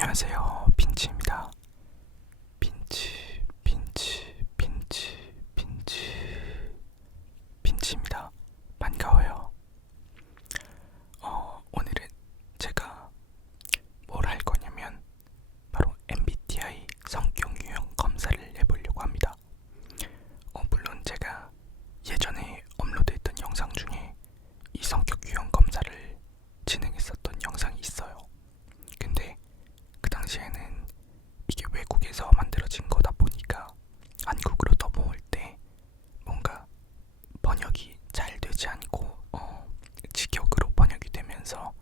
안녕하세요, 빈치입니다. 빈치입니다. 반가워요. 오늘은 제가 뭘 할 거냐면 바로 MBTI 성격 유형 검사를 해보려고 합니다. 물론 제가 예전에 업로드했던 영상 중에 이 성격 유형 검사를 진행했었던 영상이 있어요. 근데 그 당시에는 이게 외국에서 만들어진 거다 보니까 한국으로 넘어올 때 뭔가 번역이 잘 되지 않고 직역으로 번역이 되면서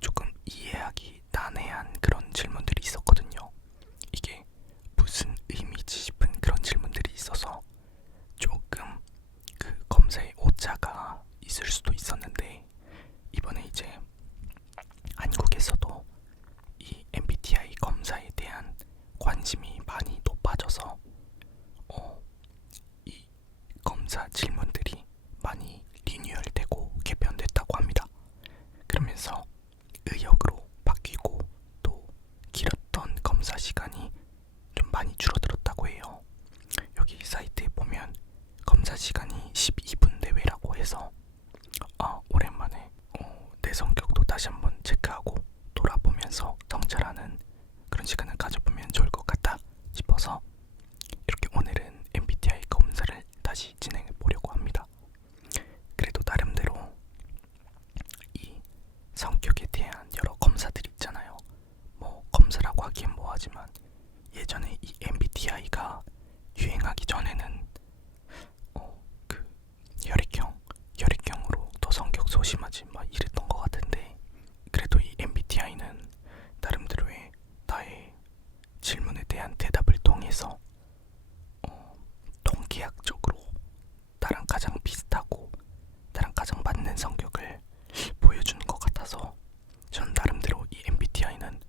조금 이해하기 난해한 그런 질문들이 있었거든요. 이게 무슨 의미지 싶은 그런 질문들이 있어서 조금 그 검사에 오차가 있을 수도 있었는데, 이번에 이제 한국에서도 이 MBTI 검사에 대한 관심이 많이 높아져서 이 검사 질문들이 많이 리뉴얼되고 개편됐다고 합니다. 그러면서 의역으로 바뀌고 또 길었던 검사 시간이 좀 많이 줄어들었다고 해요. 여기 사이트에 보면 검사 시간이 12분 내외라고 해서 오랜만에 내 성격도 다시 한번 체크하고 돌아보면서 성찰하는 그런 시간을 가져보면 좋을 것 같다 싶어서 이렇게 오늘은 MBTI 검사를 다시 진행해 보려고 합니다. 그래도 나름대로 이 성격에 대한 여러 검사들이 있잖아요. 뭐 검사라고 하기엔 뭐하지만 예전에 이 MBTI가 유행하기 전에는 그 혈액형으로 더 성격 소심하지 막 이랬던 것 같은데, 그래도 이 MBTI는 나름대로의 나의 질문에 대한 대답을 통해서 통계학적으로 나랑 가장 비슷하고 나랑 가장 맞는 성격을 보여주는 것 같아서 전 나름대로 이 MBTI는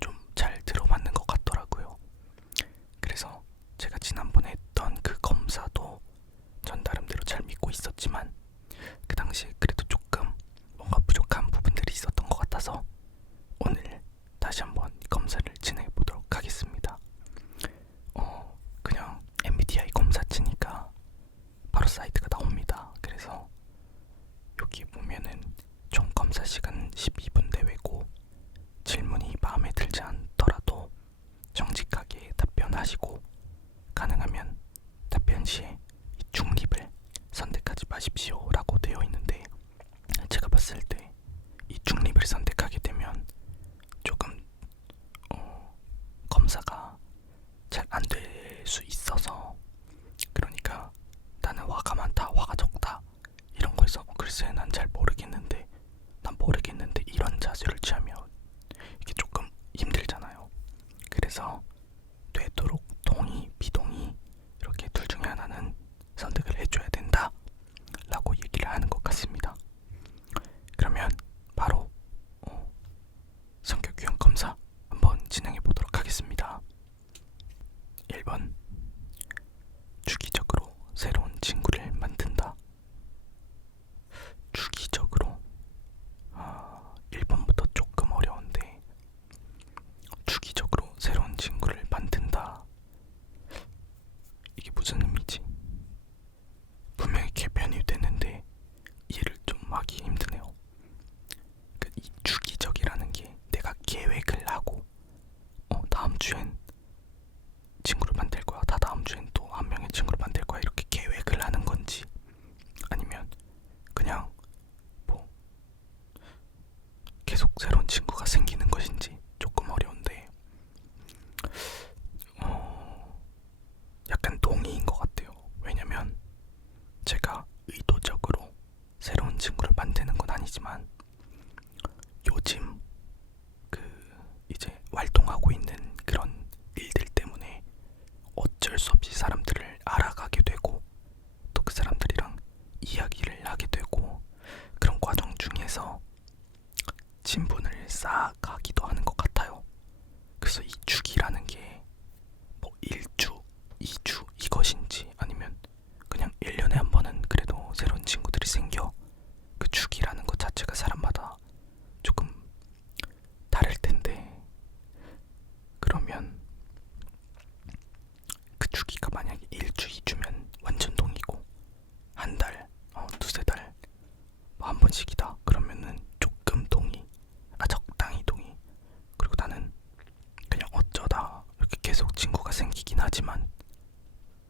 좀 잘 들어맞는 것 같더라고요. 그래서 제가 지난번에 했던 그 검사도 전 나름대로 잘 믿고 있었지만 그 당시에 그래도 조금 뭔가 부족한 부분들이 있었던 것 같아서 오늘 다시 한번 검사를 진행해 보도록 하겠습니다. 그냥 MBTI 검사 치니까 바로 사이트가 나옵니다. 그래서 여기 보면은 총 검사 시간 12분 내외고 질문이 마음에 들지 않더라도 정직하게 답변하시고 가능하면 답변 시에 이 중립을 선택하지 마십시오 라고 되어 있는데, 제가 봤을 때 이 중립을 선택하게 되면 조금 검사가 잘 안 될 수 있어서, 그러니까 나는 화가 많다, 화가 적다 이런 거에서 글쎄 난 잘 모르겠는데 이런 자세를 취하면 이게 조금 힘들잖아요. 그래서 되도록 동의, 비동의 이렇게 둘 중에 하나는 선택을 해줘야 된다 라고 얘기를 하는 것 같습니다. 그러면 바로 성격 유형 검사 한번 진행해 보도록 하겠습니다. 1번, 주기적으로 새로운 친구를 만든다. 주기적으로 1번부터 조금 어려운데, 주기적으로 새로운 친구를 만든다, 이게 무슨 의미지? 분명히 개편이 됐는데 이해를 좀 하기 힘드네요. 이 주기적이라는 게 내가 계획을 하고 다음 주엔 친구를 만들 거야, 다다음 주엔 또 한 명의 친구를 만들 거야 이렇게 계획을 하는 건지, 아니면 그냥 뭐 계속 새로운 친구가 생기는 것인지 조금 어려운데 약간 동의인 것 같아요. 왜냐면 제가 의도적으로 새로운 친구를 만드는 건 아니지만 요즘 그 이제 활동하고 있는 그런 일들 때문에 어쩔 수 없이 사람들을 알아가게 되고 또 그 사람들이랑 이야기를 하게 되고, 그런 과정 중에서 친분을 쌓아가기도 하는 것 같아요. 그래서 이 주기라는 게 뭐 1주, 2주 이것인지, 아니면 그냥 1년에 한 번은 그래도 새로운 친구들이 생겨, 그 주기라는 것 자체가 사람마다 조금 다를 텐데 하지만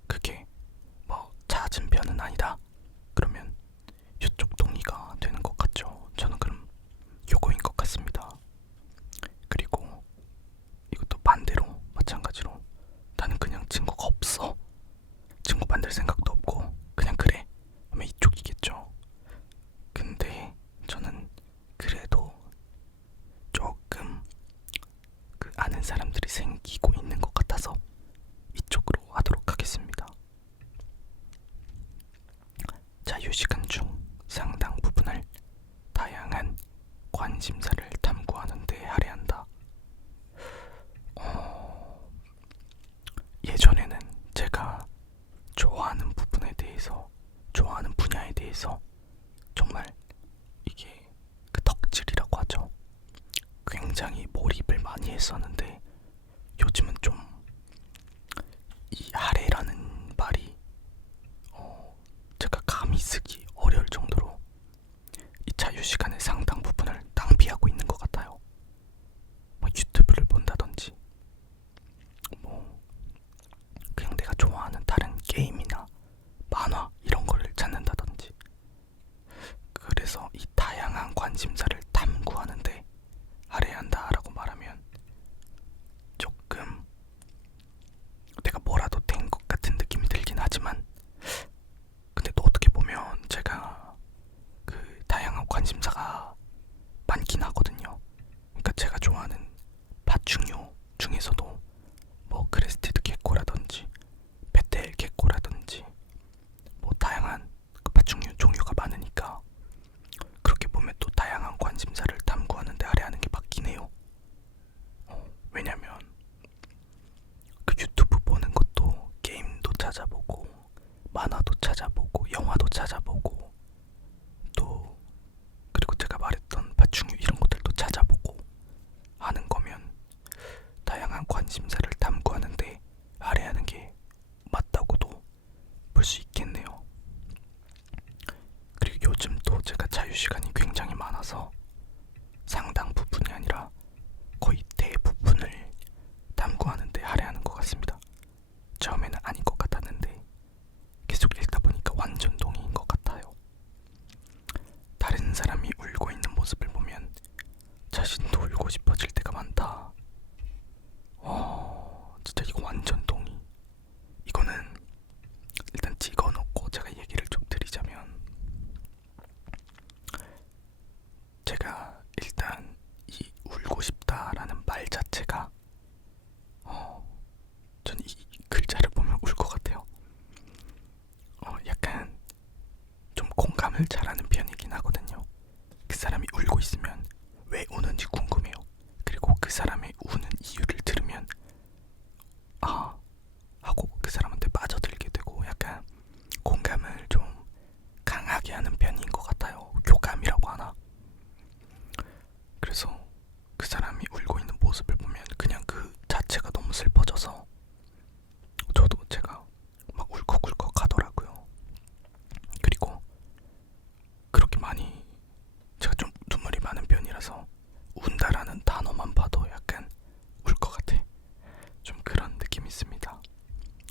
그게 뭐 잦은 편은 아니다. 그러면 이쪽 동의가 되는 것 같죠. 저는 그럼 요거인 것 같습니다. 그리고 이것도 반대로 마찬가지로 나는 그냥 친구가 없어. 친구 만들 생각도 없고 그냥 그래. 하면 이쪽이겠죠. 근데 저는 그래도 조금 그 아는 사람들이 생기고 있는 것 같아서 이쪽으로 하도록 하겠습니다. 자유시간 중 상당 부분을 다양한 관심사를 탐구하는 데 할애한다. 예전에는 제가 좋아하는 부분에 대해서, 좋아하는 분야에 대해서 정말 이게 그 덕질이라고 하죠. 굉장히 몰입을 많이 했었는데 요즘은 좀 이 할애라는 말이 제가 감히 쓰기 어려울 정도로 이 자유시간의 상당 부분을 낭비하고 있는 것 같아요. 뭐 유튜브를 본다든지 뭐 그냥 내가 좋아하는 다른 게임이나 만화 이런 거를 찾는다든지. 그래서 이 다양한 관심사를 탐구하는데 할애한다라고 말하면 조금 내가 뭐라도 된 것 같은 느낌이 들긴 하지만, 근데 또 어떻게 보면 제가 그 다양한 관심사가 많긴 하거든요. 그러니까 제가 좋아하는 파충류 중에서도 뭐 크레스티드 개코라든지 베텔 개코라든지 뭐 다양한 그 파충류 종류가 많으니까 그렇게 보면 또 다양한 관심사를 탐구하는데 할애하는 게 맞긴 해요. 왜냐면 그 유튜브 보는 것도 게임도 찾아보고 만화도 찾아보고 영화도 찾아보고 또 그리고 제가 말했던 파충류 이런 것들도 찾아보고 하는 거면 다양한 관심사를 탐구하는데 할애하는 게 맞다고도 볼 수 있겠네요. 그리고 요즘 또 제가 자유시간이 굉장히 많아서 상당 부분이 아니라 거의 대부분을 탐구하는데 할애하는 것 같습니다. 처음에는 아닌 것 같았는데 계속 읽다 보니까 완전 동의인 것 같아요. 다른 사람이 울고 있는 모습을 보면 자신도 울고 싶어질 때가 많다. 진짜 이거 완전 동의. 이거는 일단 찍어놓고 제가 얘기를 좀 드리자면, 제가 일단 이 울고 싶다라는 말 자체가 전 이 글자를 보면 울 것 같아요. 약간 좀 공감을 잘하는 편이긴 하거든요. 그 사람이 울고 있으면 왜 우는지 궁금해요. 그리고 그 사람의 우는 이유를 들으면 아 하고 그 사람한테 빠져들게 되고 약간 공감을 좀 강하게 하는 편인 것 같아요. 교감이라고 하나? 그래서 그 사람이 울고 있는 모습을 보면 그냥 그 자체가 너무 슬퍼져서 저도 제가 막 울컥울컥 하더라고요. 그리고 그렇게 많이 제가 좀 눈물이 많은 편이라서 운다라는 단어만 봐도 약간 울 것 같아. 좀 그런 느낌이 있습니다.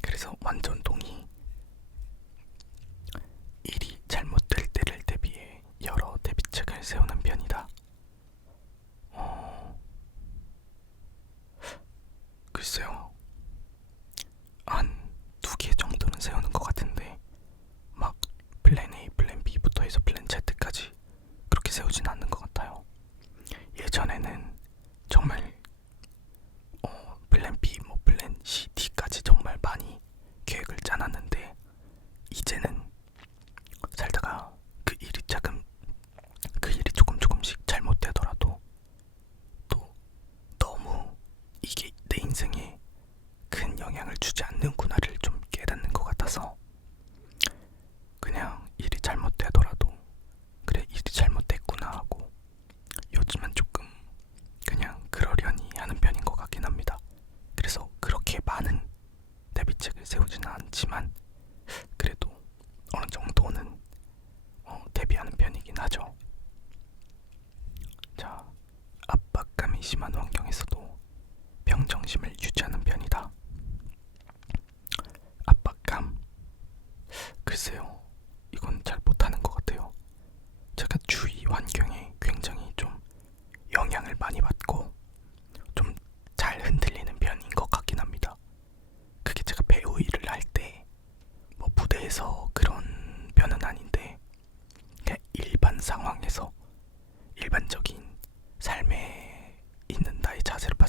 그래서 완전 동의. 일이 잘못될 때를 대비해 여러 대비책을 세우는 편이다. 글쎄요. 한 2개 정도는 세우는 것 같은데 막 플랜 A, 플랜 B부터 해서 플랜 Z까지 그렇게 세우진 않는 것 같아요. 예전에는 정말 플랜 B, 뭐 플랜 C, D까지 정말 많이 계획을 짜놨는데 이제는 살다가 그 일이 조금씩 잘못되더라도 또 너무 이게 내 인생에 큰 영향을 주지 않는구나를 좀 깨닫는 것 같아서 그냥 일이 잘못되더라도 그래 일이 잘못됐구나 하고 요즘은 조금 그냥 그러려니 하는 편인 것 같긴 합니다. 그래서 그렇게 많은 대비책을 세우지는 않지만 그래도 어느 정도는 대비하는 편이긴 하죠. 자, 압박감이 심한 환경에서도 평정심을 유지하는 편이다.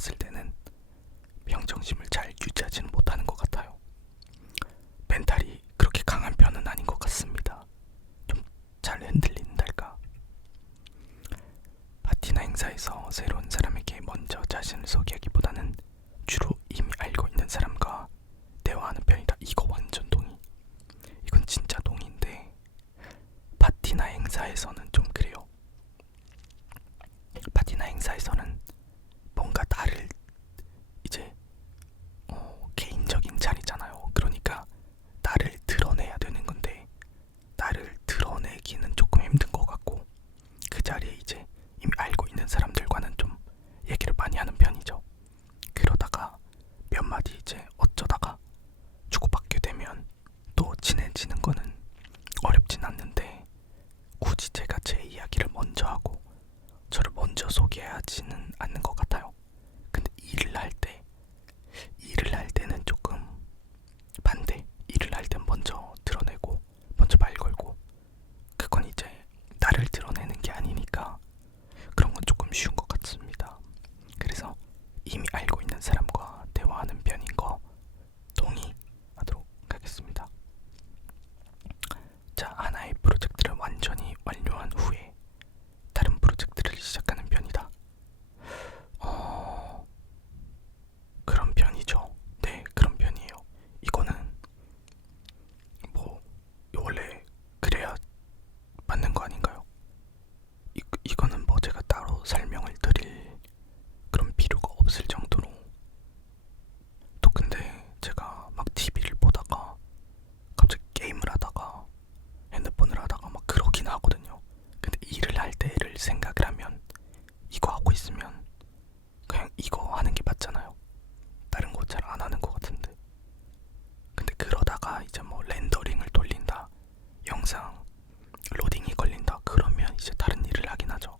봤을 때는 평정심을 잘 유지하지는 못하는 것 같아요. 멘탈이 그렇게 강한 편은 아닌 것 같습니다. 좀 잘 흔들린달까. 파티나 행사에서 새로운 사람에게 먼저 자신을 소개하기보다는 주로 이미 알고 있는 사람과 대화하는 편이다. 이거 완전 동의. 이건 진짜 동의인데 파티나 행사에서는 좀 그래요. 파티나 행사에서는 뭔가 나를 이제 개인적인 자리잖아요. 그러니까 나를 드러내야 되는 건데 나를 드러내기는 조금 힘든 것 같고 그 자리에 이제 이미 알고 있는 사람들과는 좀 얘기를 많이 하는 편이죠. 그러다가 몇 마디 이제 어쩌다가 주고받게 되면 또 친해지는 거는 어렵진 않는데 굳이 제가 제 이야기를 먼저 하고 저를 먼저 소개하지는 않는 것 같아요. 근데 일을 할 때는 조금 반대. 일을 할 땐 먼저 드러내고 먼저 말 걸고 그건 이제 나를 드러내는 게 아니니까 그런 건 조금 쉬운 것 같습니다. 그래서 이미 알고 있는 사람과 대화하는 편인 거 동의하도록 하겠습니다. 자, 하나의 프로젝트를 완전히 완료한 후에 다른 프로젝트를 시작하는 편이다. 그런 편이죠. 네, 그런 편이에요. 이거는 뭐 원래 그래야 맞는 거 아닌가요? 이거는 뭐 제가 따로 설명을 드릴 그런 필요가 없을 정도로 또 근데 제가 막 TV를 보다가 갑자기 게임을 하다가 핸드폰을 하다가 막 그러긴 하거든요. 근데 일을 할 때를 생각을 하면 이거 하고 있으면 그냥 이거 하는 게 맞잖아요. 다른 거 잘 안 하는 것 같은데. 근데 그러다가 이제 뭐 렌더링을 돌린다, 영상 로딩이 걸린다, 그러면 이제 다른 일을 하긴 하죠.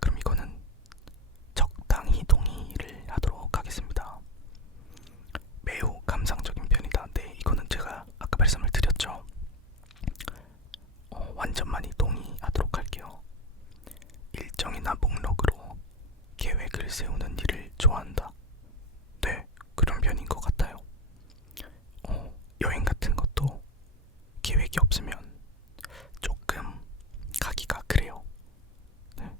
그럼 이거는 적당히 동의를 하도록 하겠습니다. 매우 감상적인 편이다. 네, 이거는 제가 아까 말씀을 드렸죠. 완전 많이 동의하도록 할게요. 일정이나 목록으로 계획을 세우는 일을 좋아한다. 네, 그런 편인 것 같아요. 여행 같은 것도 계획이 없으면 조금 가기가 그래요. 네.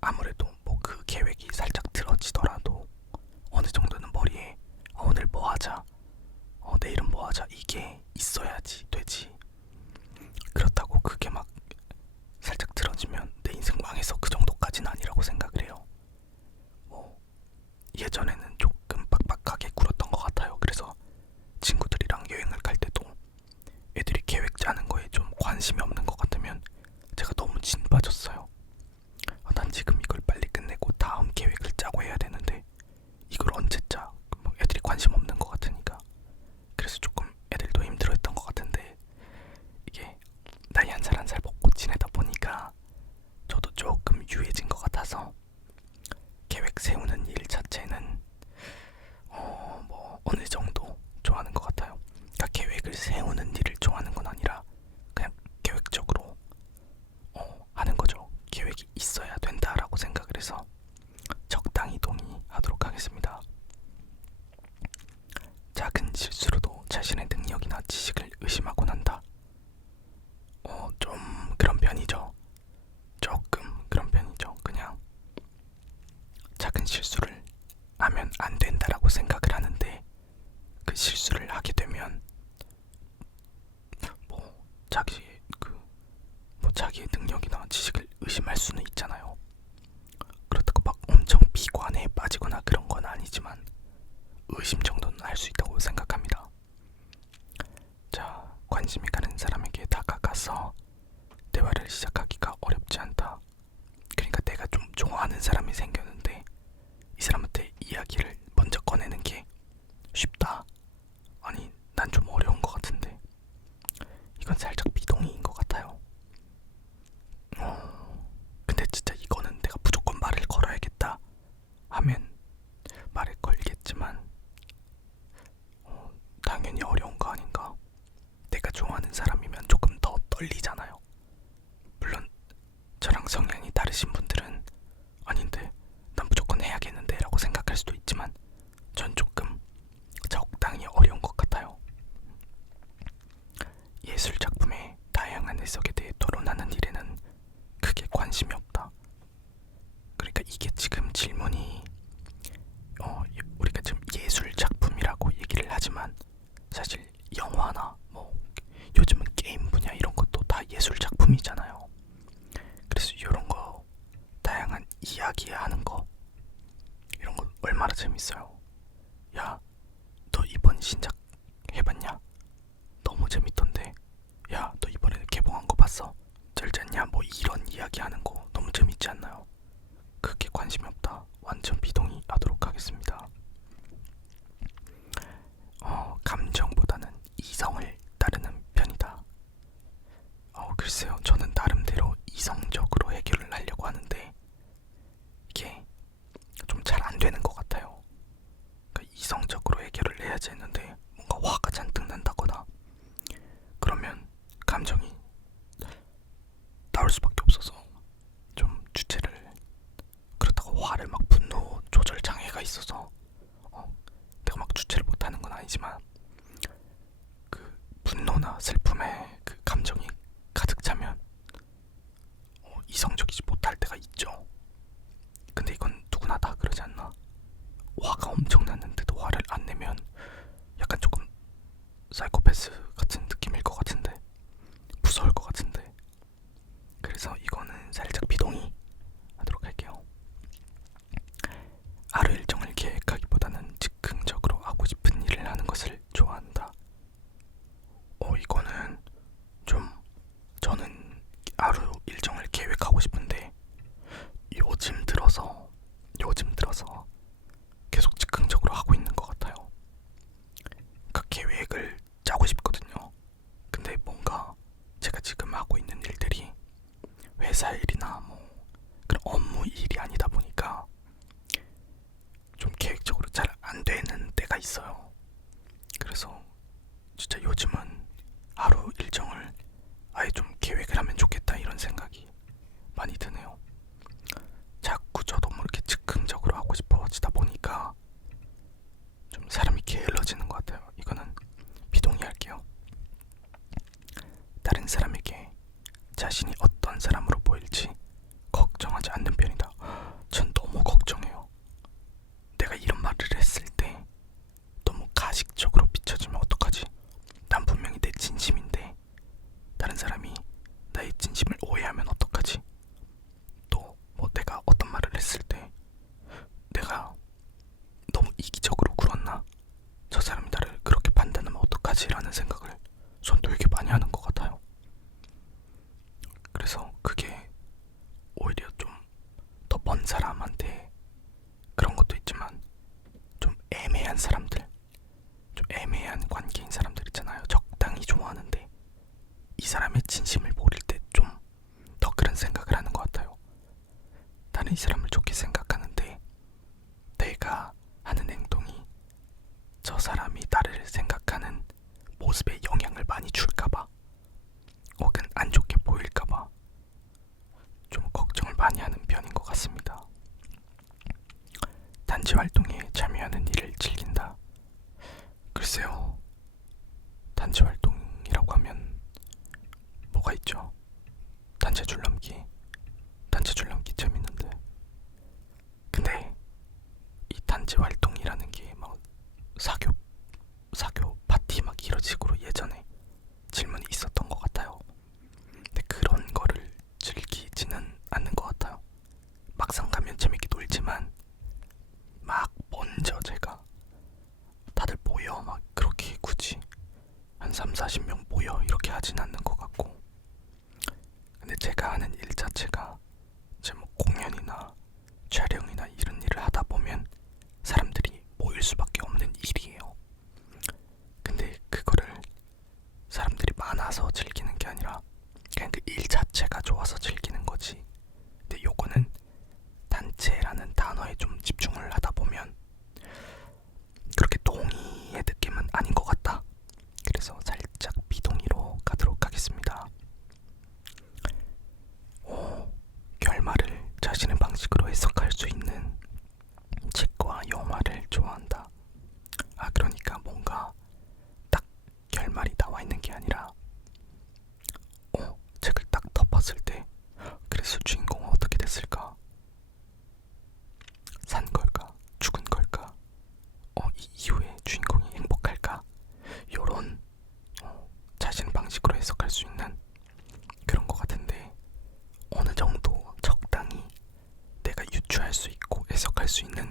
아무래도 뭐 그 계획이 살짝 틀어지더라도 어느 정도는 머리에 오늘 뭐 하자, 내일은 뭐 하자, 이게 있어야지 되지. 그렇다고 그게 막 살짝 틀어지면 내 인생 망해서 그 정도까지는 아니라고 생각을 해요. 뭐 예전에는 조금 빡빡하게 굴었던 것 같아요. 그래서 친구들이랑 여행을 갈 때도 애들이 계획 짜는 거에 좀 관심이 없는 것 같으면 제가 너무 진 빠졌어요. 난 지금 이걸 빨리 끝내고 다음 계획을 짜고 해야 되는데 이걸 언제 짜? 뭐 애들이 관심 없는 것 같으니까. 그래서 조금 애들도 힘들어했던 것 같은데 이게 나이 한 살 한 살 먹고 지내다 보니까 저도 조금 유해진 것 같아서 계획 세우는 일 자체는 뭐 어느 정도 좋아하는 것 같아요. 그러니까 계획을 세우는 일을 좋아하는 건 아니라 그냥 계획적으로 하는 거죠. 계획이 있어야 된다라고 생각을 해서 적당히 동의하도록 하겠습니다. 작은 실수로도 자신의 능력이나 지식을 의심하곤 한다. 좀 그런 편이죠. 조금 그런 편이죠. 그냥 작은 실수를 하면 안 된다라고 생각을 하는데 그 실수를 하게 되면 얼마나 재밌어요. 야, 너 이번 신작 해봤냐? 너무 재밌던데. 야, 너 이번에 개봉한 거 봤어? 쩔잖냐? 뭐 이런 이야기 하는 거 너무 재밌지 않나요? 그게 관심이 없다. 완전 비동의 하도록 하겠습니다. 감정보다는 이성을 따르는 편이다. 글쎄요. 저는 나름대로 이성적으로 해결을 하려고 하는데 이게 좀 잘 안 되는 것 같아요. 그러니까 이성적으로 해결을 해야지 했는데 뭔가 화가 잔뜩 난다거나 그러면 감정이 나올 수밖에 없어서 좀 주체를, 그렇다고 화를 막 분노 조절 장애가 있어서 내가 막 주체를 못하는 건 아니지만 그 분노나 슬픔에 그 감정이 가득 차면 이성적이지 못할 때가 있죠. 근데 이건 누구나 다 그러지 않나? 화가 엄청 났는데도 화를 안 내면 약간 조금 사이코패스 같은 느낌일 것 같은데, 무서울 것 같은데. 그래서 이거는 살짝 비동의 하도록 할게요. 하루 일정을 계획하기보다는 즉흥적으로 하고 싶은 일을 하는 것을 좋아한다. 이거는 좀, 저는 하루 일정을 계획하고 싶은데 요즘 들어서 계속 즉흥적으로 하고 있는 것 같아요. 그 계획을 짜고 싶거든요. 근데 뭔가 제가 지금 하고 있는 일들이 회사 일이나 뭐 그런 업무 일이 아니다 보니까 좀 계획적으로 잘 안 되는 때가 있어요. 그래서 진짜 요즘은 하루 일정을 아예 좀 계획을 하면 좋겠다 이런 생각이 많이 드네요. 자꾸 저도 뭐 이렇게 즉흥적으로 하고 싶어지다 보니까 좀 사람이 게을러지는 것 같아요. 이거는 비동의할게요. 다른 사람에게 자신이 어떤 사람으로 보일지 걱정하지 않는 편이다. 전 너무 걱정해요. 내가 이런 말을 했을 때 너무 가식적으로 비춰지면 어떡하지? 난 분명히 내 진심인데 다른 사람이 나의 진심을 오해하면 어떡하지? 또 뭐 내가 어떤 말을 했을 때 내가 너무 이기적으로 굴었나? 저 사람이 나를 그렇게 판단하면 어떡하지? 라는 생각을 전 되게 많이 하는 것 같아요. 그래서 그게 오히려 좀 더 먼 사람한테 그런 것도 있지만 좀 애매한 사람들, 좀 애매한 관계인 사람들 있잖아요. 적당히 좋아하는데 이 사람의 진심을 모를 때 좀 더 그런 생각을 하는 것 같아요. 나는 이 사람을 좋게 생각하는데 내가 하는 행동이 저 사람이 나를 생각하는 모습에 영향을 많이 줄까봐, 혹은 안 좋게 보일까봐 좀 걱정을 많이 하는 편인 것 같습니다. 단체 활동에 참여하는 일을 즐긴다. 글쎄요. 단체 활동이라고 하면 뭐가 있죠? 단체 줄넘기. 단체 줄넘기 재밌는데. 근데 이 단체 활동이라는 게 막 사교 파티 막 이런 식으로 예전에 질문이 있었던 것 같아요. 근데 그런 거를 즐기지는 않는 것 같아요. 막상 가면 재밌게 놀지만 막 먼저 제가 다들 모여 막 그렇게 굳이 한 3, 40명 모여 이렇게 하진 않는 것 같고, 근데 제가 하는 일 자체가 제 뭐 공연이나 촬영이나 이런 일을 하다 보면 사람들이 모일 수밖에 없는 일이에요. 근데 그거를 사람들이 많아서 즐기는 게 아니라 그냥 그 일 자체가 좋아서 즐기는 거지. 근데 요거는 단체라는 단어에 좀 집중을 하다 보면 그렇게 동의의 느낌은 아닌 것 같다. 그래서 살짝 비동의로 가도록 하겠습니다. 결말을 자신의 방식으로 해석할 수 있는 책과 영화를 좋아한다. 그러니까 뭔가 딱 결말이 나와 있는 게 아니라 책을 딱 덮었을 때 그래서 주인공은 어떻게 됐을까? 산 걸까? 죽은 걸까? 이 이후에 주인공이 행복할까? 요런 자신 방식으로 해석할 수 있는 그런 것 같은데, 어느 정도 적당히 내가 유추할 수 있고 해석할 수 있는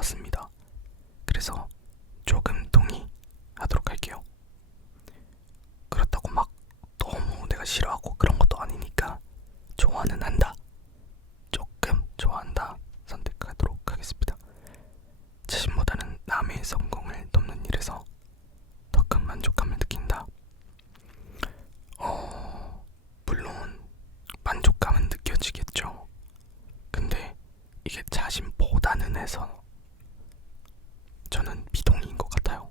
같습니다. 그래서 조금 동의하도록 할게요. 그렇다고 막 너무 내가 싫어하고 그런 것도 아니니까 좋아는 한다, 조금 좋아한다 선택하도록 하겠습니다. 자신보다는 남의 성공을 돕는 일에서 더 큰 만족감을 느낀다. 물론 만족감은 느껴지겠죠. 근데 이게 자신보다는 해서 저는 비동의인 것 같아요.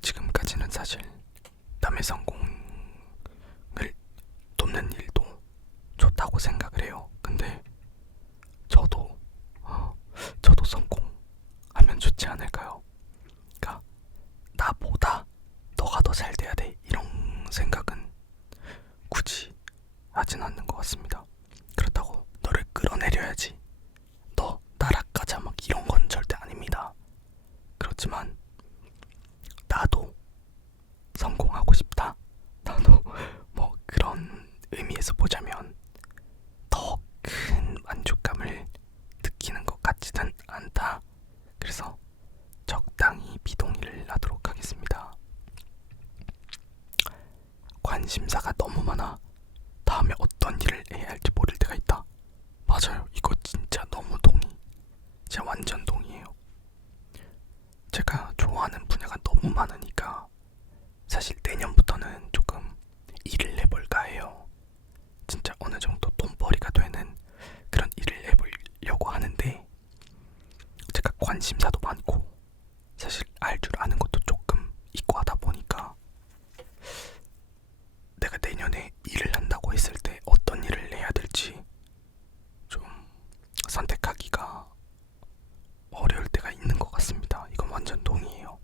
지금까지는 사실 남의 성공을 돕는 일도 좋다고 생각을 해요. 근데 저도 성공하면 좋지 않을까요? 그러니까 나보다 너가 더 잘 돼야 돼, 이런 생각은 굳이 하진 않는 것 같습니다. 그렇다고 너를 끌어내려야지, 너 나락가자 막 이런 건 절대 아닙니다. 그렇지만 나도 성공하고 싶다, 나도 뭐 그런 의미에서 보자면 더 큰 만족감을 느끼는 것 같지는 않다. 그래서 적당히 비동의를 하도록 하겠습니다. 관심사가 너무 많아 다음에 어떤 일을 해야 할지 모를 때가 있다. 맞아요. 이거 진짜 너무 동의. 제가 완전 동의해요. 제가 좋아하는 분야가 너무 많으니까 사실 내년부터는 조금 일을 해볼까 해요. 진짜 어느 정도 돈벌이가 되는 그런 일을 해보려고 하는데, 제가 관심사도 많고 사실 알 줄 아는 것도 조금 있고 하다 보니까 내가 내년에 일을 한다고 했을 때 어떤 일을 해야 될지 좀 선택하기가 어려울 때가 있는 것 같습니다. 이건 완전 동의해요.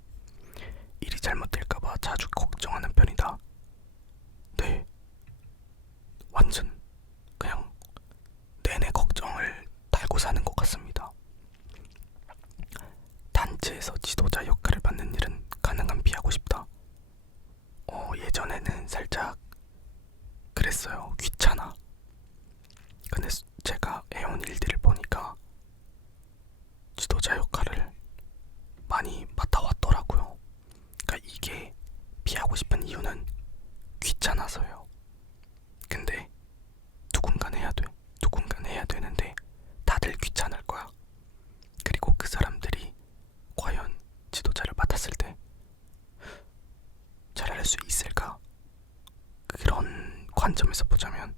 일이 잘못될까봐 자주 걱정하는 편이다. 네, 완전 그냥 내내 걱정을 달고 사는 것 같습니다. 단체에서 지도자 역할을 맡는 일은 가능한 피하고 싶다. 예전에는 살짝 그랬어요. 귀찮아. 근데 제가 해온 일들을 보니까 지도자 역할을 많이 맡아왔더라고요. 그러니까 이게 피하고 싶은 이유는 귀찮아서요. 근데 누군가는 해야 돼. 누군가는 해야 되는데 다들 귀찮을 거야. 그리고 그 사람들이 과연 지도자를 맡았을 때 잘할 수 있을까? 그런 관점에서 보자면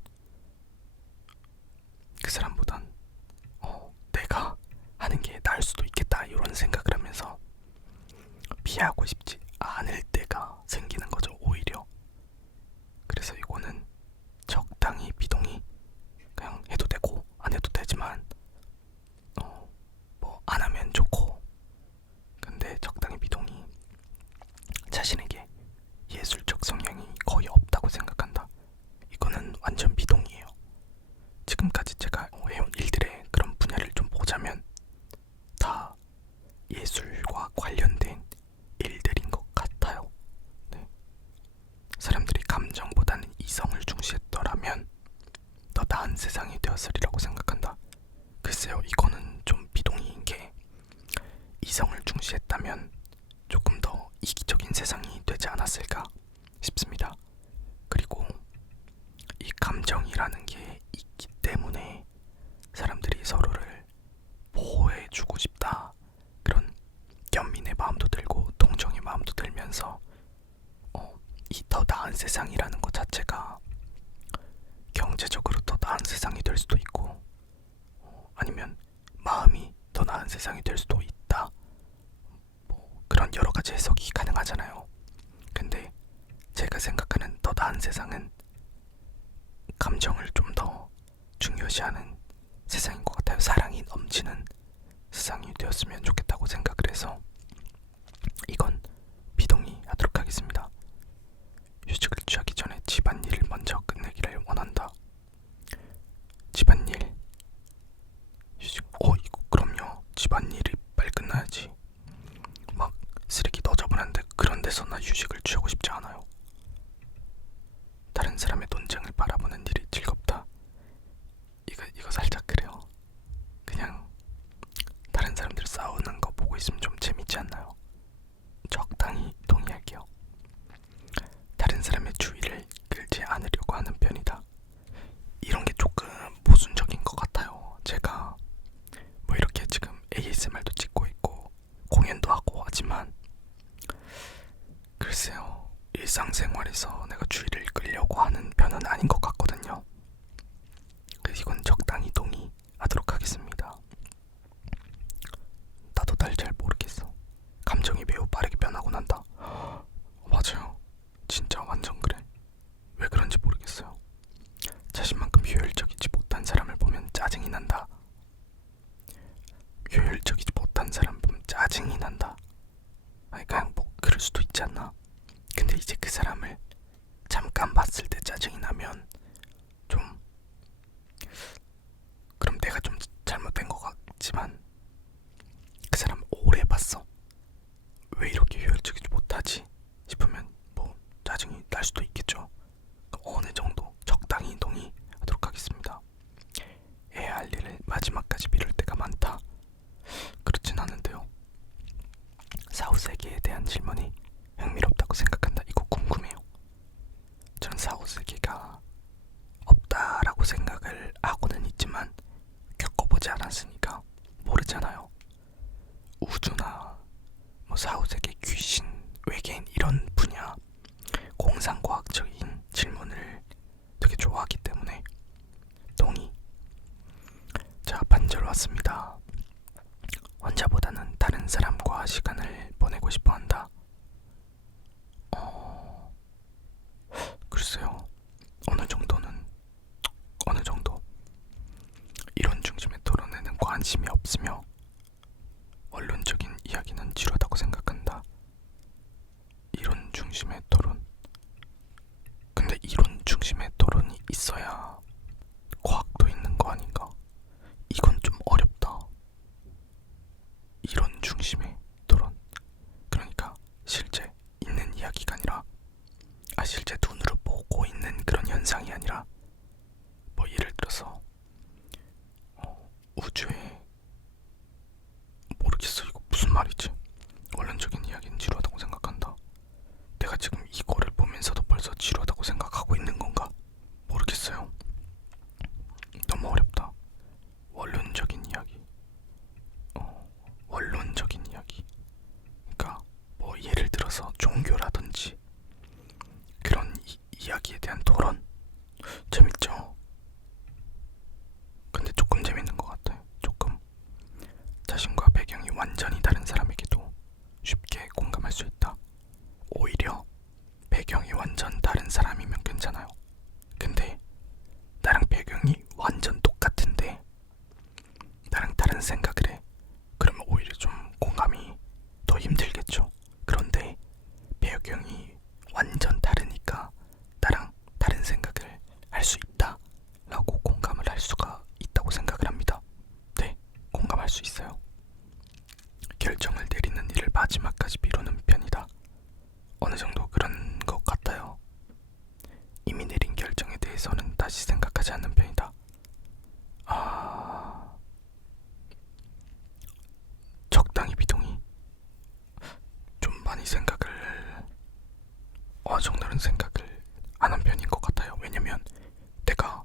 그 사람보단 내가 하는 게 나을 수도 있겠다, 이런 생각을 하면서 피하고 싶지 않을 때가 생기는 거죠, 오히려. 그래서 이거는 적당히 비동의, 그냥 해도 되고 안 해도 되지만 뭐 안 하면 좋고, 근데 적당히 비동의. 자신에게 예술적 성향이 거의 없다고 생각한다. 이거는 완전 비동의예요. 지금까지 제가 해온 일들의 그런 분야를 좀 보자면 다 예술과 관련된 일들인 것 같아요. 네. 사람들이 감정보다는 이성을 중시했더라면 더 나은 세상이 되었으리라고 생각한다. 글쎄요, 이거는 좀 비동의인 게, 이성을 중시했다면 조금 더 이기적인 세상이 되지 않았을까 싶습니다. 그리고 이 감정이라는 게 있기 때문에 사람들이 서로를 보호해주고 싶다, 그런 연민의 마음도 들고 동정의 마음도 들면서 이 더 나은 세상이라는 것 자체가 경제적으로 더 나은 세상이 될 수도 있고, 아니면 마음이 더 나은 세상이 될 수도 있다, 뭐 그런 여러 가지 해석이 가능하잖아요. 근데 제가 생각하는 더 나은 세상은 감정을 좀 더 중요시하는 세상인 것 같아요. 사랑이 넘치는 세상이 되었으면 좋겠다고 생각을 해서 이건 비동의하도록 하겠습니다. 휴식을 취하기 전에 집안일을 먼저 끝내기를 원한다. 집안일, 휴식. 이거 그럼요. 집안일이 빨리 끝나야지. 막 쓰레기 너저분한데 그런 데서 나 휴식을 취하고 싶지 않아요. 다른 사람의 논쟁을 바라보는 일이 즐겁다. 이거 살짝 그래요. 그냥 다른 사람들 자신만큼 효율적이지 못한 사람을 보면 짜증이 난다. 효율적이지 못한 사람 보면 짜증이 난다. 아니 그냥 뭐 그럴 수도 있지 않나. 근데 이제 그 사람을 잠깐 봤을 때 짜증이 나면 좀 그럼 내가 좀 잘못된 것 같지만 그 사람 오래 봤어. 왜 이렇게 효율적이지 못하지 싶으면 뭐 짜증이 날 수도 있겠죠. 어느 정도 적당히 동의하도록 하겠습니다. 해야 할 일을 마지막까지 미룰 때가 많다. 그렇진 않은데요. 사후세계에 대한 질문이 흥미롭다고 생각한다. 이거 궁금해요. 저는 사후세계가 없다라고 생각을 하고는 있지만 겪어보지 않았으니까 모르잖아요. 우주나 뭐 사후세계, 귀신, 외계인 이런 분야 공상과학적인 질문을 되게 좋아하기 때문에 동의. 자, 반절 왔습니다. 혼자보다는 다른 사람과 시간을 보내고 싶어 한다. 글쎄요. 어느 정도 이론 중심의 토론에는 관심이 없으며 원론적인 이야기는 지루하다고 생각한다. 이론 중심의 토론. 근데 이론 중심의 토론이 있어야 과학도 있는 거 아닌가? 이건 좀 어렵다. 이론 중심의 토론. 그러니까 실제 있는 이야기가 아니라 실제 눈으로 보고 있는 그런 현상이 아니라 뭐 예를 들어서 우주에 모르겠어. 이거 무슨 말이지? 원론적인 이야기는 지루하다고 생각한다. 내가 지금 이거를 보면서도 벌써 지루하다고 생각하고 있는 건가? 모르겠어요. 너무 어렵다. 원론적인 이야기. 원론적인 이야기. 그러니까 뭐 예를 들어서 종교라든지 그런 이야기에 대한 토론 재밌죠? 근데 조금 재밌는 것 같아요. 조금 자신과 배경이 완전히 다른 사람에게도 쉽게 공감할 수 있다. 오히려 배경이 완전 다른 사람이면 괜찮아요. 근데 나랑 배경이 완전 똑같은데 나랑 다른 생각을 해. 그러면 오히려 좀 공감이 더 힘들겠죠. 그런데 배경이 완전 다르니까 나랑 다른 생각을 할 수 있다 라고 공감을 할 수가 있다고 생각을 합니다. 네, 공감할 수 있어요. 결정을 내리는 일을 마지막까지 미루는 편이다. 어느 정도 그런 것 같아요. 이미 내린 결정에 대해서는 다시 생각하지 않는 편이다. 적당히 비동의. 좀 많이 생각을 어느 정도는 생각을 안 한 편인 것 같아요. 왜냐면 내가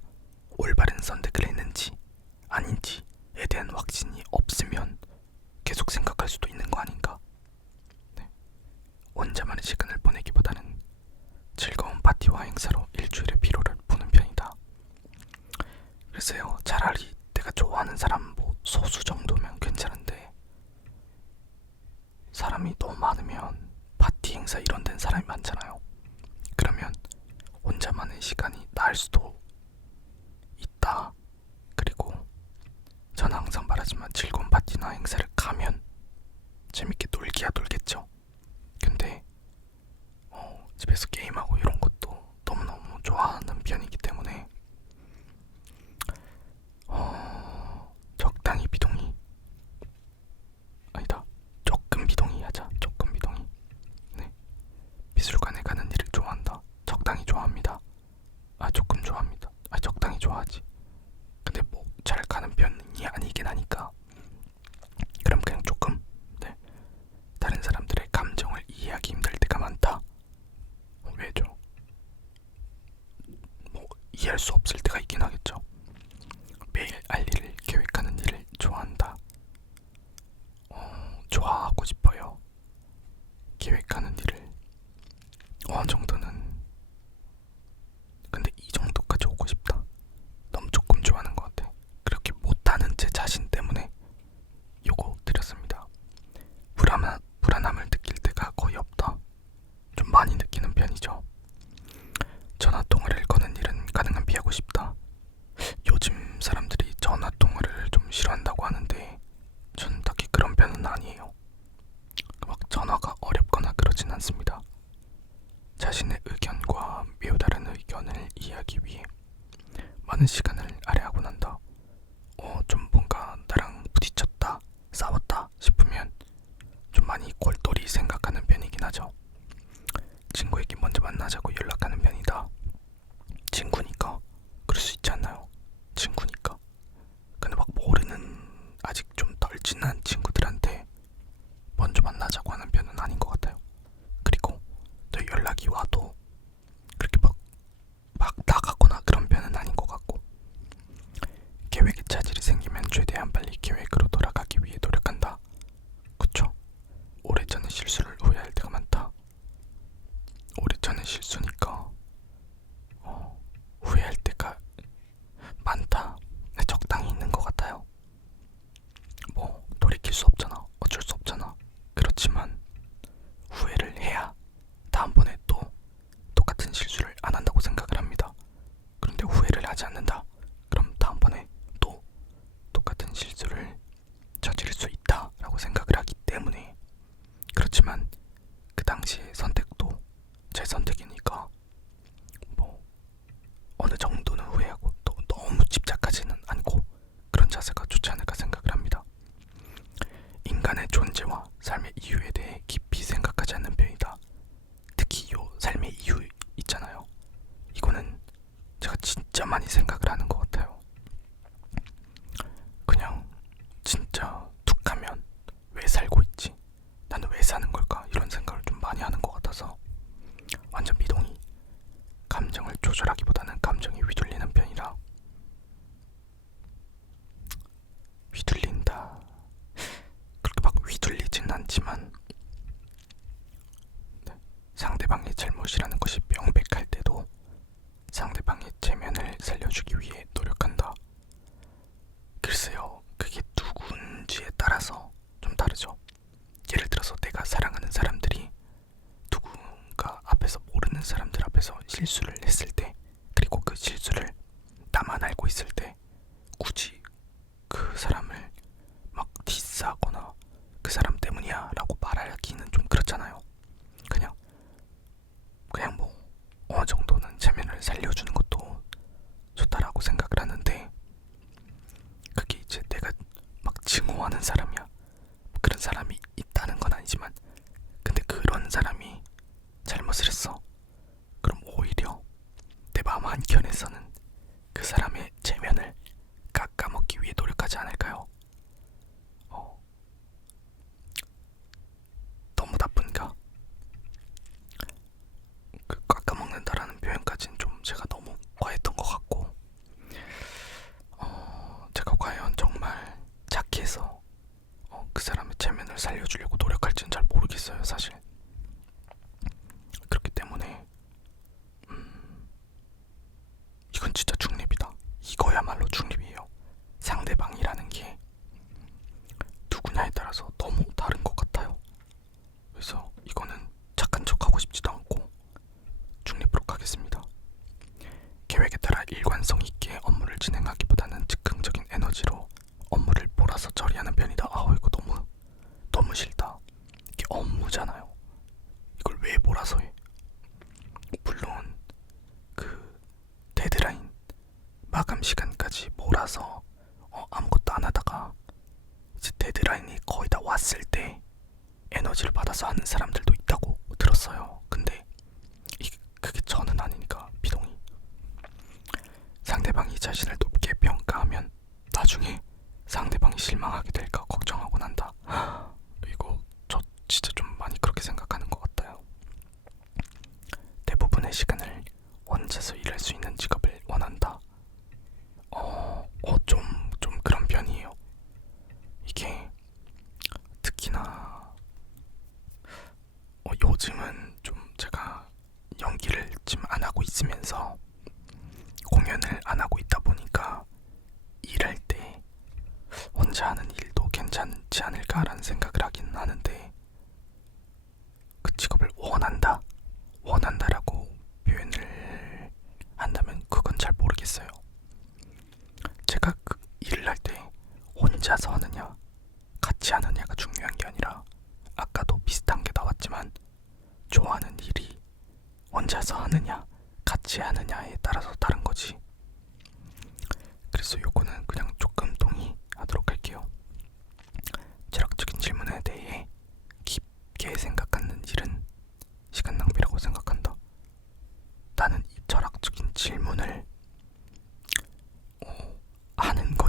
올바른 선택을 했는지 아닌지에 대한 확신이 없으면 계속 생각할 수도 있는 거 아닌가. 네. 혼자만의 시간을 보내기보다는 즐거운 파티와 행사로 일주일의 피로를 푸는 편이다. 글쎄요, 차라리 내가 좋아하는 사람 뭐 소수 정도면 괜찮은데 사람이 너무 많으면 파티 행사 이런 데는 사람이 많잖아요. 그러면 혼자만의 시간이 나을 수도 있다. 그리고 저는 항상 말하지만 즐거운 파티나 행사를 가면 재밌게 놀기야 놀겠죠. 근데 집에서 게임하고 이런 것도 너무너무 좋아하는 편이기 때문에 적당히 비동의. 아니다, 조금 비동의 하자. 조금 비동의. 네. 미술관에 가는 일을 좋아한다. 적당히 좋아합니다. 조금 좋아합니다. 적당히 좋아하지. 근데 뭐 잘 가는 편이 아니긴 하니까 그럼 그냥 조금. 네. 다른 사람들의 감정을 이해하기 힘들 때가 많다. 왜죠? 뭐 이해할 수 없을 때가 있긴 하겠죠. 매일 할 일을 계획하는 일을 좋아한다. 좋아하고 싶어요. 계획하는 일을 어느 정도는. 근데 이 정도까지 오고 싶다. 너무 조금 좋아하는 것 같아. 그렇게 못하는 제 자신 때문에 요거 드렸습니다. 불안함을 느낄 때가 거의 없다. 좀 많이 느끼는 편이죠. 전화 통화를 거는 일은 가능한 피하고 싶다. 많은 시간을 할애하고 난다. 좀 뭔가 나랑 부딪혔다, 싸웠다 싶으면 좀 많이 골똘히 생각하는 편이긴 하죠. 친구에게 먼저 만나자고 연락하는 편이다. 친구니까 그럴 수 있지 않나요? 친구니까. 근데 막 모르는 아직 좀 덜 친한 친구들한테 먼저 만나자고 하는 편은 아닌 것 같아요. 그리고 또 연락이 와도 그렇게 막 나가거나 그런 편은 아닌 것 같고, 계획에 차질이 생기면 최대한 빨리 계획으로 돌아가기 위해 노력한다. 그쵸? 오래전에 실수를 후회할 때가 많다. 오래전에 실수니까 후회할 때가 많다. 적당히 있는 것 같아요. 뭐 돌이킬 수 없잖아. 어쩔 수 없잖아. 그렇지만 후회를 해야 다음번에 또 똑같은 실수를 안 한다고 생각을 합니다. 그런데 후회를 하지 않는다. 그럼 다음번에 또 똑같은 실수를 저지를 수 있다라고 생각을 하기 때문에. 그렇지만 그 당시의 선택도 제 선택이니까 뭐 어느 정도는 후회하고 또 너무 집착하지는 않고 그런 자세가 좋지 않을까 생각을 합니다. 인간의 존재와 삶의 이유에 대해 깊이 생각하지 않는 편이다. 특히 요 삶의 이유 있잖아요. 이거는 제가 진짜 많이 생각을 하는 것 같아요. 그냥 진짜 툭 하면 왜 살고 있지? 나는 왜 사는 걸까? 이런 생각을 좀 많이 하는 것 같아서 완전 미동이 감정을 조절하기보다는 감정이 휘둘리는 편이라. 휘둘린다. 그렇게 막 휘둘리진 않지만 상대방의 잘못이라는 것이 명백할 때도 상대방의 체면을 살려주기 위해 노력한다. 글쎄요, 그게 누군지에 따라서 좀 다르죠. 예를 들어서 내가 사랑하는 사람들이 누군가 앞에서, 모르는 사람들 앞에서 실수를 했을 때, 그리고 그 실수를 나만 알고 있을 때 굳이 그 사람을 막 디스하거나 그 사람 때문이야 라고 말하기는 좀 그렇잖아요. 그냥 뭐 어느 정도는 체면을 살려주는 것도 좋다라고 생각을 하는데, 그게 이제 내가 막 증오하는 사람이야, 그런 사람이 있다는 건 아니지만, 근데 그런 사람이 잘못을 했어. 그럼 오히려 내 마음 한켠에서는 그 사람의 체면을 깎아먹기 위해 노력하지 않을까요? 너무 나쁜가? 그 깎아먹는다라는 표현까지는 좀 제가 너무 과했던 것 같고, 제가 과연 정말 착해서 그 사람의 체면을 살려주려고 노력할지는 잘 모르겠어요, 사실. 그렇기 때문에 이건 진짜 중립이다. 이거야말로 중립이에요. 상대방이라는 게 누구냐에 따라서 너무 다른 것 같아요. 그래서 이거는 착한 척하고 싶지도 않고 중립으로 가겠습니다. 계획에 따라 일관성 있게 업무를 진행하기보다는 즉흥적인 에너지로 업무를 몰아서 처리하는 편이다. 이거 너무 싫다. 이게 업무잖아요. 이걸 왜 몰아서 해? 물론 그 데드라인, 마감 시간까지 몰아서 아무것도 안 하다가 이제 데드라인이 거의 다 왔을 때 에너지를 받아서 하는 사람들도 있다고 들었어요. 근데 그게 저는 아니니까, 비동의. 상대방이 자신을 높게 평가하면 나중에 상대방이 실망하게 될까 걱정하고 난다. 이거 저 진짜 좀 많이 그렇게 생각하는 것 같아요. 대부분의 시간을 혼자서 일할 수 있는 직업을 원한다. 좀 그런 편이에요. 이게 특히나 요즘은 좀 제가 연기를 지금 안 하고 있으면서 공연을 안 하고 있다 보니까 일할 때 혼자 하는 일도 괜찮지 않을까라는 생각을 하긴 하는데, 그 직업을 원한다라고 표현을 한다면 그건 잘 모르겠어요. 제가 그 일을 할 때 혼자서 하느냐 같이 하느냐가 중요한 게 아니라, 아까도 비슷한 게 나왔지만 좋아하는 일이 혼자서 하느냐 같이 하느냐에 따라서 다른 거지.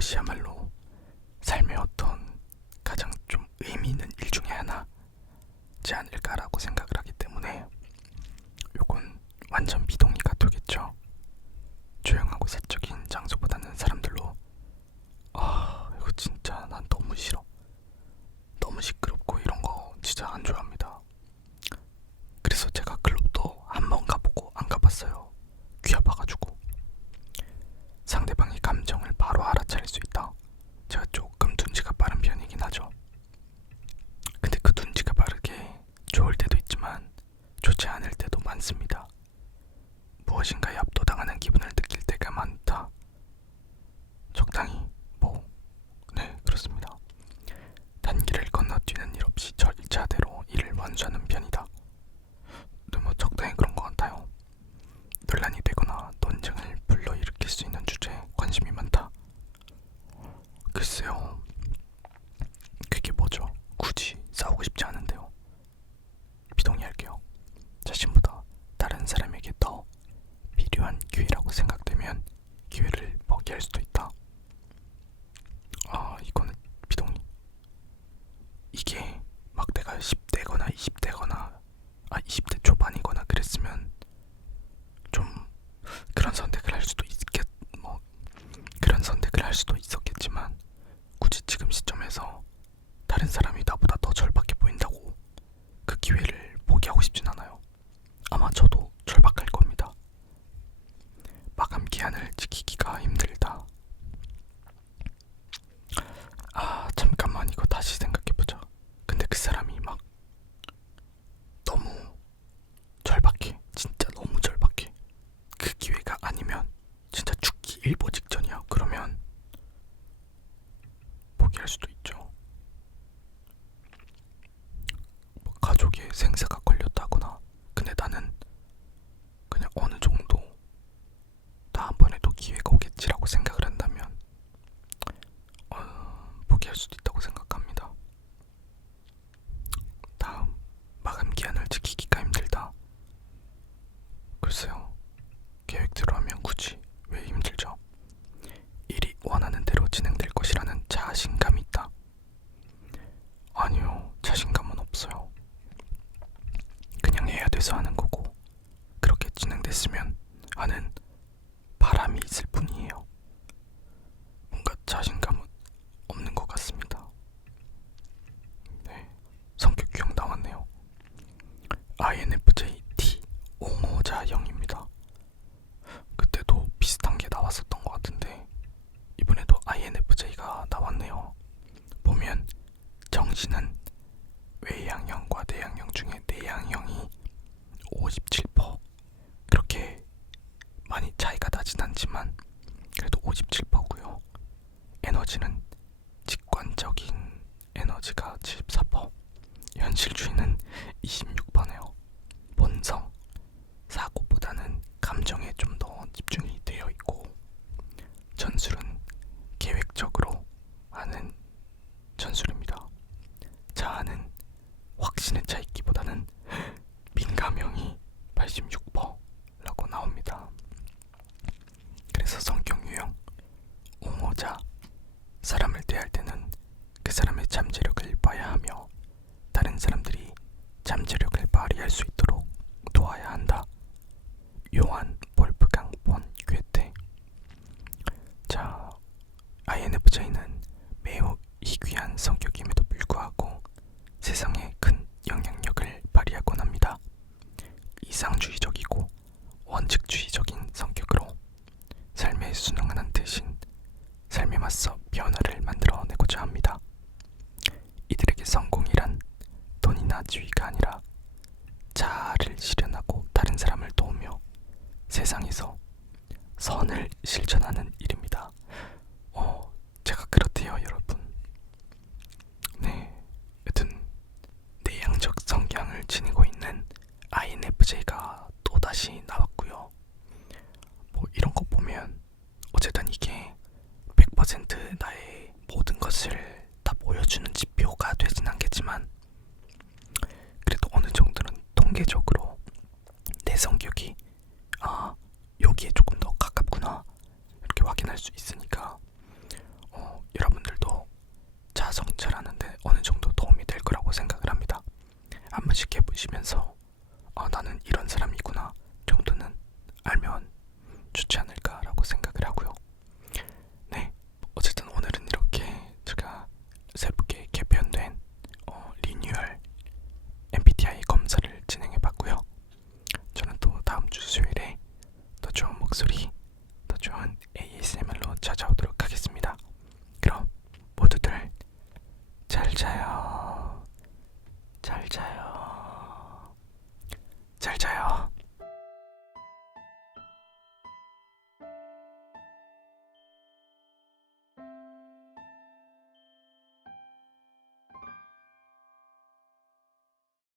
이것이야말로 삶의 어떤 가장 좀 의미 있는 일 중에 하나지 않을까라고 생각을 하기 때문에 요건 완전 비동의 카톡이겠죠. 조용하고 사적인 장소보다는 사람들로 이거 진짜 난 너무 싫어. 너무 시끄럽고 이런 거 진짜 안 좋아합니다. 그래서 제가 클럽도 한 번 가보고 안 가봤어요. 귀 아파가지고. 상대방의 감정을 바로 알아차릴 수 있다. 제가 조금 둔지가 빠른 편이긴 하죠. 근데 그 둔지가 빠르게 좋을 때도 있지만 좋지 않을 때도 많습니다. 무엇인가에 압도당하는 기분을 느낄 때가 많다. 적당히 네, 그렇습니다. 단계를 건너뛰는 일 없이 절차대로 일을 완수하는 편이다. 적당히 그런 것 같아요. 논란이 되거나 논쟁을 불러일으킬 수 있는 주제에 관심이 많다. 글쎄요, 그게 뭐죠? 굳이 싸우고 싶지 않은데요. 비동의할게요. 자신보다 다른 사람에게 더 필요한 기회라고 생각되면 기회를 포기할 수도 있다. 이거는 비동의. 이게 막 내가 10대거나 20대거나 20대 초반이거나 그랬으면 좀 그런 선택을 할 수도 그런 선택을 할 수도 있었겠지만 굳이 지금 시점에서 다른 사람이 나보다 더 절박해 보인다고 그 기회를 포기하고 싶진 않아요. 아마 저도 절박할 겁니다. 마감 기한을 지키기가 힘들다. 잠깐만, 이거 다시 생각해보자. 근데 그 사람이 막 너무 절박해. 진짜 너무 절박해. 그 기회가 아니면 진짜 죽기 일보 직전이야. 그러면 포기할 수도 있죠. 가족의 생사가 걸렸다거나. 근데 나는 그냥 어느 정도 다음번에도 기회가 오겠지라고 생각을 한다면 포기할 수도 있다고 생각합니다. 다음, 마감 기한을 지키기가 힘들다. 글쎄요, 계획대로 하면 굳이 왜 힘들죠? 일이 원하는 대로 진행될 것이라는 자신감이 있다. 아니요, 자신감은 없어요. 그냥 해야 돼서 하는 거고, 그렇게 진행됐으면 하는 바람이 있을 뿐이에요. 뭔가 자신감은 없는 것 같습니다. 네, 성격 유형 나왔네요. INFJ T 옹호자형입니다. 그때도 비슷한 게 나왔었던 것 같은데 이번에도 INFJ가 나왔네요. 보면 정신은 외향형과 내향형 중에 내향형이 57%, 그렇게 많이 차이가 나진 않지만 그래도 57%고요. 에너지는 직관적인 에너지가 74%, 현실주의는 26%네요. 본성, 사고보다는 감정에 좀 더 집중이 되어 있고, 전술은 계획적으로 하는 전술입니다. 자아는 확신에 차 있기보다는 민감형이 86%라고 나옵니다. 그래서 성격 유형 옹호자, 사람을 대할 때는 그 사람의 잠재력을 봐야 하며 다른 사람들이 잠재력을 발휘할 수 있도록 도와야 한다. 요한 볼프강 폰 괴테. 자, INFJ는 매우 희귀한 성격임에도 불구하고 세상에 큰 영향력을 발휘하곤 합니다. 이상주의적이고 원칙주의적인 성격으로 삶에 순응하는 대신 삶에 맞서 변화를 만들어내고자 합니다. 이들에게 성공이란 돈이나 지위가 아니라 자아를 실현하고 다른 사람을 도우며 세상에서 선을 실천하는 일입니다. 제가 그렇대요, 여러분. 네, 여튼 내향적 성향을 지니고 있는 INFJ가 또다시 나왔고요. 이런 거 보면 어쨌든 이게 100% 나의 모든 것을 다 보여주는 지표가 되진 않겠지만 그래도 어느 정도는 통계적으로 내 성격이 여기에 조금 더 가깝구나 이렇게 확인할 수 있으니까 여러분들도 자아 성찰하는데 어느 정도 도움이 될 거라고 생각을 합니다. 한 번씩 해보시면서 나는 이런 사람이구나 정도는 알면 좋지 않을까라고 생각을 하고요. 네, 어쨌든 오늘은 이렇게 제가 새롭게 개편된 리뉴얼 MBTI 검사를 진행해봤고요. 저는 또 다음 주 수요일에 더 좋은 목소리, 더 좋은 ASMR로 찾아오도록